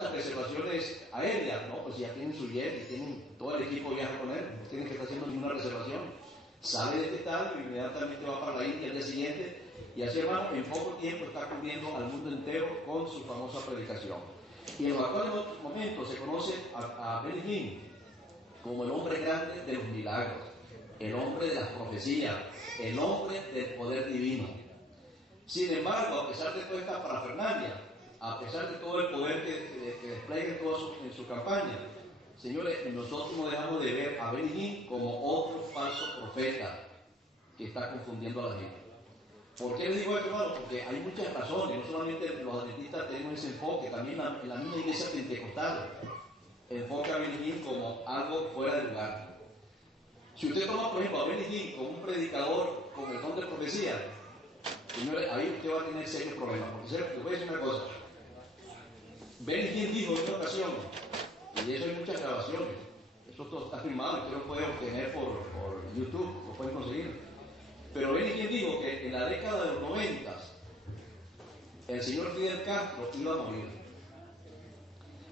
las reservaciones aéreas, ¿no? Pues ya tienen su jet y tienen todo el equipo viaja con él, no tienen que estar haciendo ninguna reservación. Sale de este estadio y inmediatamente va para la India al día siguiente, y así, hermano, en poco tiempo está cubriendo al mundo entero con su famosa predicación. Y en los actuales momentos se conoce a Benny Hinn como el hombre grande de los milagros, el hombre de las profecías, el hombre del poder divino. Sin embargo, a pesar de toda esta parafernalia, a pesar de todo el poder que despliega en su campaña, señores, nosotros no dejamos de ver a Benny Hinn como otro falso profeta que está confundiendo a la gente. ¿Por qué les digo esto, hermano? Porque hay muchas razones, no solamente los adventistas tenemos ese enfoque, también en la misma iglesia pentecostal enfoca a Benny Hinn como algo fuera de lugar. Si usted toma, por ejemplo, a Benny Hinn como un predicador con el don de profecía, señores, ahí usted va a tener serios problemas. Porque les voy a decir una cosa. Benny Hinn dijo en una ocasión, y de eso hay muchas grabaciones, eso todo está filmado y usted lo puede obtener por YouTube, lo pueden conseguir. Pero Benny Hinn dijo que en la década de los 90 el señor Fidel Castro iba a morir.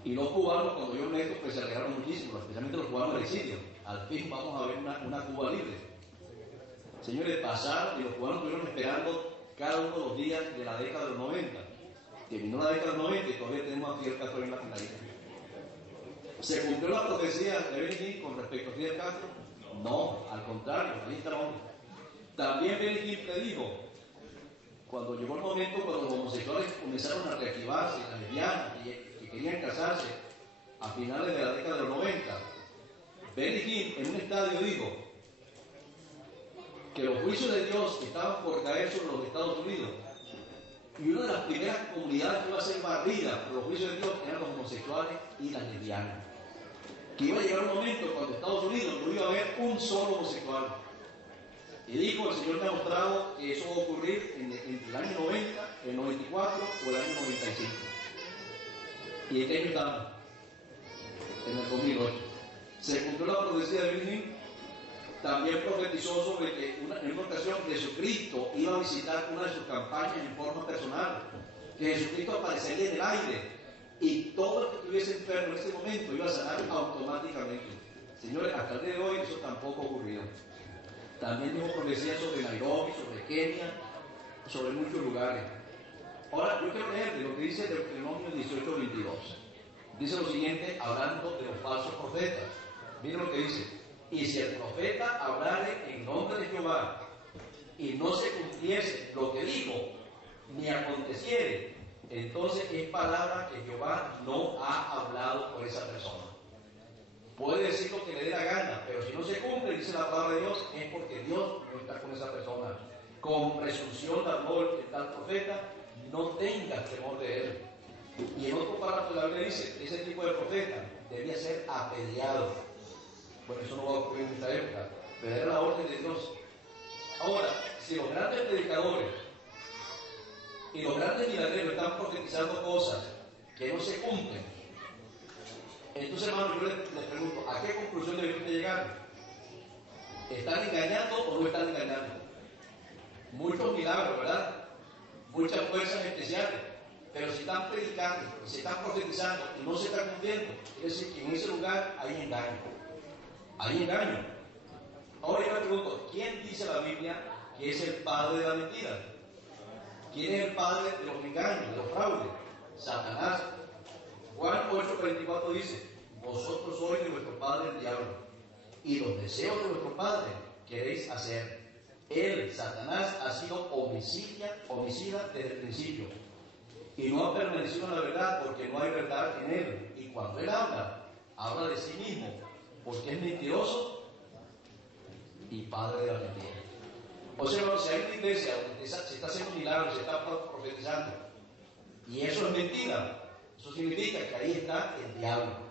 Y los cubanos, cuando vieron esto, pues se alegraron muchísimo, especialmente los cubanos del exilio. Al fin vamos a ver una Cuba libre. Señores, pasaron y los cubanos estuvieron esperando cada uno de los días de la década de los 90. Terminó la década de los 90 y todavía tenemos a Fidel Castro en la finalidad. ¿Se cumplió la profecía de Benny Hinn con respecto a Fidel Castro? No, al contrario, ahí está el hombre. También Benny Hinn predijo, cuando llegó el momento cuando los homosexuales comenzaron a reactivarse, las lesbianas que querían casarse a finales de la década de los 90, Benny Hinn en un estadio dijo que los juicios de Dios estaban por caer sobre los Estados Unidos, y una de las primeras comunidades que iba a ser barrida por los juicios de Dios eran los homosexuales y las lesbianas, que iba a llegar un momento cuando Estados Unidos no iba a haber un solo homosexual. Y dijo, el Señor me ha mostrado que eso va a ocurrir entre el año 90, el 94 o el año 95. ¿Y en qué año estamos? En el 2008. Se cumplió la profecía de Benny Hinn. También profetizó sobre que en una ocasión Jesucristo iba a visitar una de sus campañas en forma personal, que Jesucristo aparecería en el aire y todo el que estuviese enfermo en ese momento iba a sanar automáticamente. Señores, hasta el día de hoy eso tampoco ha ocurrido. También dijo profecías sobre Nairobi, sobre Kenia, sobre muchos lugares. Ahora, yo quiero leer de lo que dice Deuteronomio 18:22. Dice lo siguiente, hablando de los falsos profetas. Miren lo que dice. Y si el profeta hablare en nombre de Jehová, y no se cumpliese lo que dijo, ni aconteciere, entonces es palabra que Jehová no ha hablado por esa persona. Puede decir lo que le dé la gana, pero si no se cumple, dice la palabra de Dios, es porque Dios no está con esa persona. Con presunción de amor de tal profeta, no tengas temor de él. Y en otro párrafo de la Biblia dice, ese tipo de profeta debía ser apedreado. Bueno, eso no va a ocurrir en esta época, pero era la orden de Dios. Ahora, si los grandes predicadores y los grandes milagreros están profetizando cosas que no se cumplen, entonces, hermano, yo les pregunto, ¿a qué conclusión deberían llegar? ¿Están engañando o no están engañando? Muchos milagros, ¿verdad? Muchas fuerzas especiales, pero si están predicando, si están profetizando y no se están cumpliendo, quiere decir que en ese lugar hay engaño. Hay engaño. Ahora yo me pregunto, ¿quién dice la Biblia que es el padre de la mentira? ¿Quién es el padre de los engaños, de los fraudes? Satanás. Juan 8:44 dice, vosotros sois de vuestro padre el diablo, y los deseos de vuestro padre queréis hacer. Él, Satanás, ha sido homicida desde el principio, y no ha permanecido en la verdad porque no hay verdad en él. Y cuando él habla de sí mismo, porque es mentiroso y padre de la mentira. O sea, si hay una iglesia donde se está haciendo milagros, se está profetizando, y eso es mentira, eso significa que ahí está el diablo.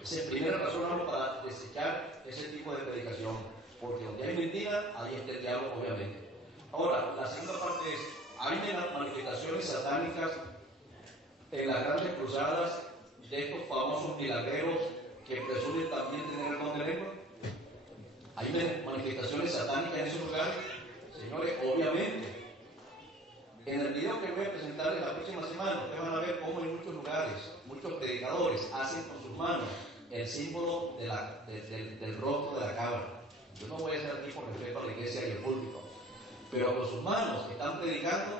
Esa es la primera razón para desechar ese tipo de predicación, porque donde hay mentira, ahí está el diablo, obviamente. Ahora, la segunda parte es, hay manifestaciones satánicas en las grandes cruzadas de estos famosos milagreros que presumen también tener el don de lengua. Hay manifestaciones satánicas en esos lugares, señores, obviamente. En el video que voy a presentarles la próxima semana, ustedes van a ver cómo en muchos lugares, muchos predicadores hacen con sus manos el símbolo del rostro de la cabra. Yo no voy a hacer aquí por respeto a la iglesia y el púlpito, pero con sus manos están predicando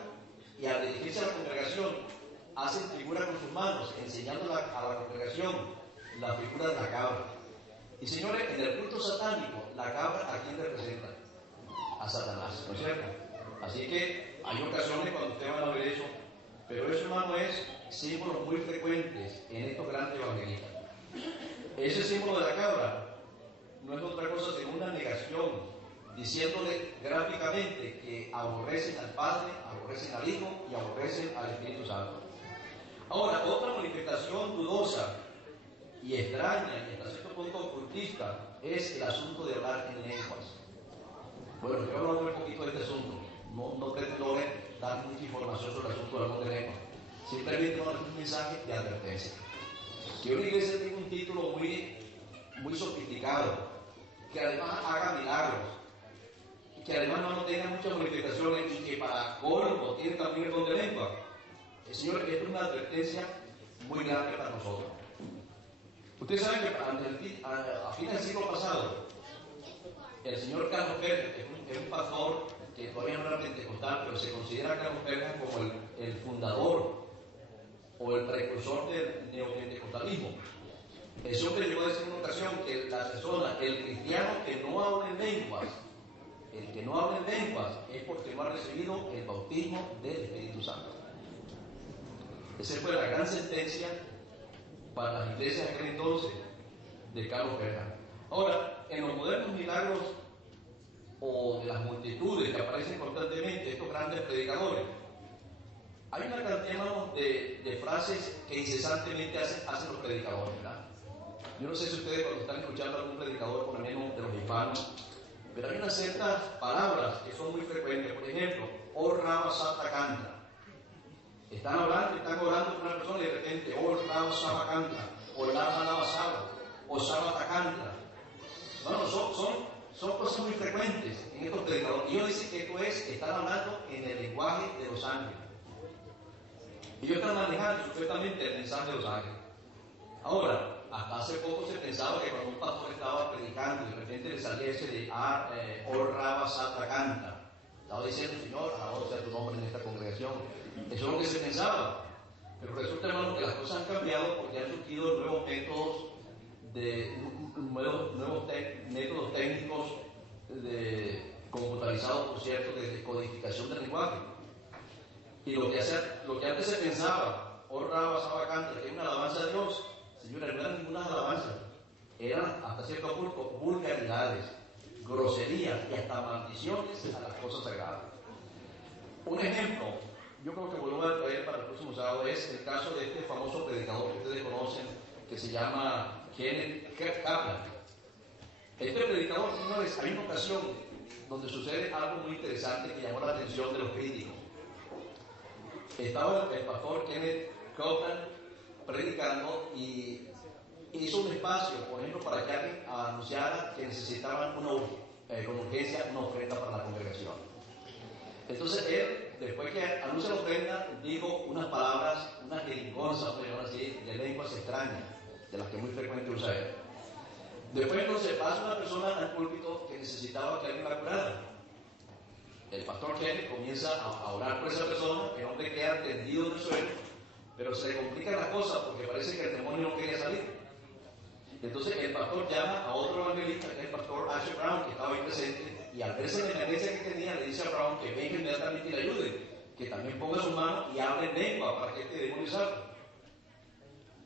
y al dirigirse a la congregación hacen figura con sus manos, enseñando a la congregación la figura de la cabra. Y señores, en el culto satánico, la cabra, ¿a quién representa? A Satanás, ¿no es cierto? Así que hay ocasiones cuando ustedes van a ver eso, pero eso, hermano, es símbolos muy frecuentes en estos grandes evangelistas. Ese símbolo de la cabra no es otra cosa sino una negación, diciéndole gráficamente que aborrecen al Padre, aborrecen al Hijo y aborrecen al Espíritu Santo. Ahora, otra manifestación dudosa y extraña y hasta cierto punto ocultista es el asunto de hablar en lenguas. Bueno, yo hablo un poquito de este asunto. No pretendo dar mucha información sobre el asunto del hablar de lenguas. Simplemente un mensaje de advertencia. Que una iglesia tenga un título muy sofisticado, que además haga milagros, que además no tenga muchas manifestaciones y que para colmo tiene también el don de lengua. Señor, esto es una advertencia muy grande para nosotros. Ustedes saben que a fines del siglo pasado, el señor Carlos Pérez, que es un pastor que todavía no era pentecostal, pero se considera a Carlos Pérez como el fundador o el precursor del neopentecostalismo. Ese hombre llegó a decir en una ocasión que la persona, el cristiano que no habla en lenguas, el que no habla en lenguas es porque no ha recibido el bautismo del Espíritu Santo. Esa fue la gran sentencia para las iglesias de aquel entonces de Carlos Pérez. Ahora, en los modernos milagros o de las multitudes que aparecen constantemente, estos grandes predicadores, hay una cantidad de frases que incesantemente hacen los predicadores, ¿verdad? Yo no sé si ustedes cuando están escuchando a algún predicador, por lo menos de los hispanos, pero hay unas ciertas palabras que son muy frecuentes. Por ejemplo, "Oh Rama Sata Canta". Están orando con una persona y de repente, "Oh Rama Saba Canta", o "Lama Lava Saba", o "Sabata Canta". Bueno, son cosas muy frecuentes en estos predicadores. Y ellos dicen que esto están hablando en el lenguaje de los ángeles. Y ellos están manejando supuestamente el mensaje de los ángeles. Ahora, hasta hace poco se pensaba que cuando un pastor estaba predicando y de repente le salía ese de "Oh Raba Sata Canta", estaba diciendo: "Señor, alabado sea tu nombre en esta congregación". Eso es lo que se pensaba. Pero resulta, hermano, que las cosas han cambiado porque han surgido nuevos métodos técnicos computarizados, por cierto, de decodificación del lenguaje. Y lo que antes se pensaba, "Oh Raba Saba Canta", que es una alabanza a Dios, señores, no eran ninguna alabanza, eran hasta cierto punto vulgaridades, groserías y hasta maldiciones a las cosas sagradas. Un ejemplo, yo creo que vuelvo a traer para el próximo sábado, es el caso de este famoso predicador que ustedes conocen, que se llama Kenneth Kaplan. Este predicador, señores, hay una ocasión donde sucede algo muy interesante que llamó la atención de los críticos. Estaba el pastor Kenneth Kaplan predicando y hizo un espacio, por ejemplo, para que alguien anunciara que necesitaban con urgencia una ofrenda para la congregación. Entonces él, después que anuncia la ofrenda, dijo unas palabras, unas jeringonzas, así, de lenguas extrañas, de las que muy frecuente usa él. Después entonces pasa una persona al púlpito que necesitaba que alguien la curara. El pastor Kenneth comienza a orar por esa persona, el hombre queda tendido en el suelo, pero se le complica la cosa porque parece que el demonio no quería salir. Entonces el pastor llama a otro evangelista, que es el pastor Asher Brown, que estaba ahí presente, y al verse la emergencia que tenía, le dice a Brown que venga inmediatamente y le ayude, que también ponga su mano y hable en lengua para que este demonio salga.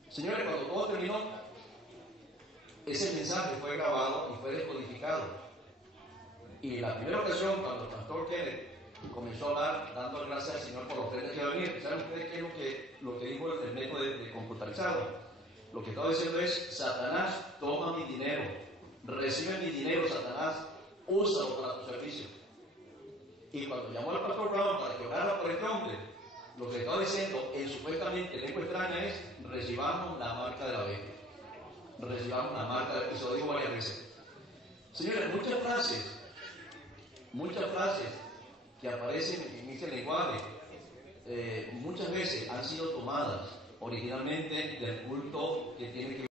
Señores, cuando todo terminó, ese mensaje fue grabado y fue descodificado. Y la primera ocasión, cuando el pastor Kenneth comenzó a hablar, dando gracias al Señor por la ofrenda que iba a venir, ¿saben ustedes qué es lo que dijo el método de computarizado? Lo que estaba diciendo es: "Satanás, toma mi dinero, recibe mi dinero, Satanás, úsalo para tu servicio". Y cuando llamó al pastor Brown para que orara por este hombre, lo que estaba diciendo en supuestamente lengua extraña es: "Recibamos la marca de la bestia". Recibamos la marca de la bestia. Y se lo digo varias veces. Señores, muchas frases que aparecen en ese lenguaje muchas veces han sido tomadas originalmente del culto que tiene que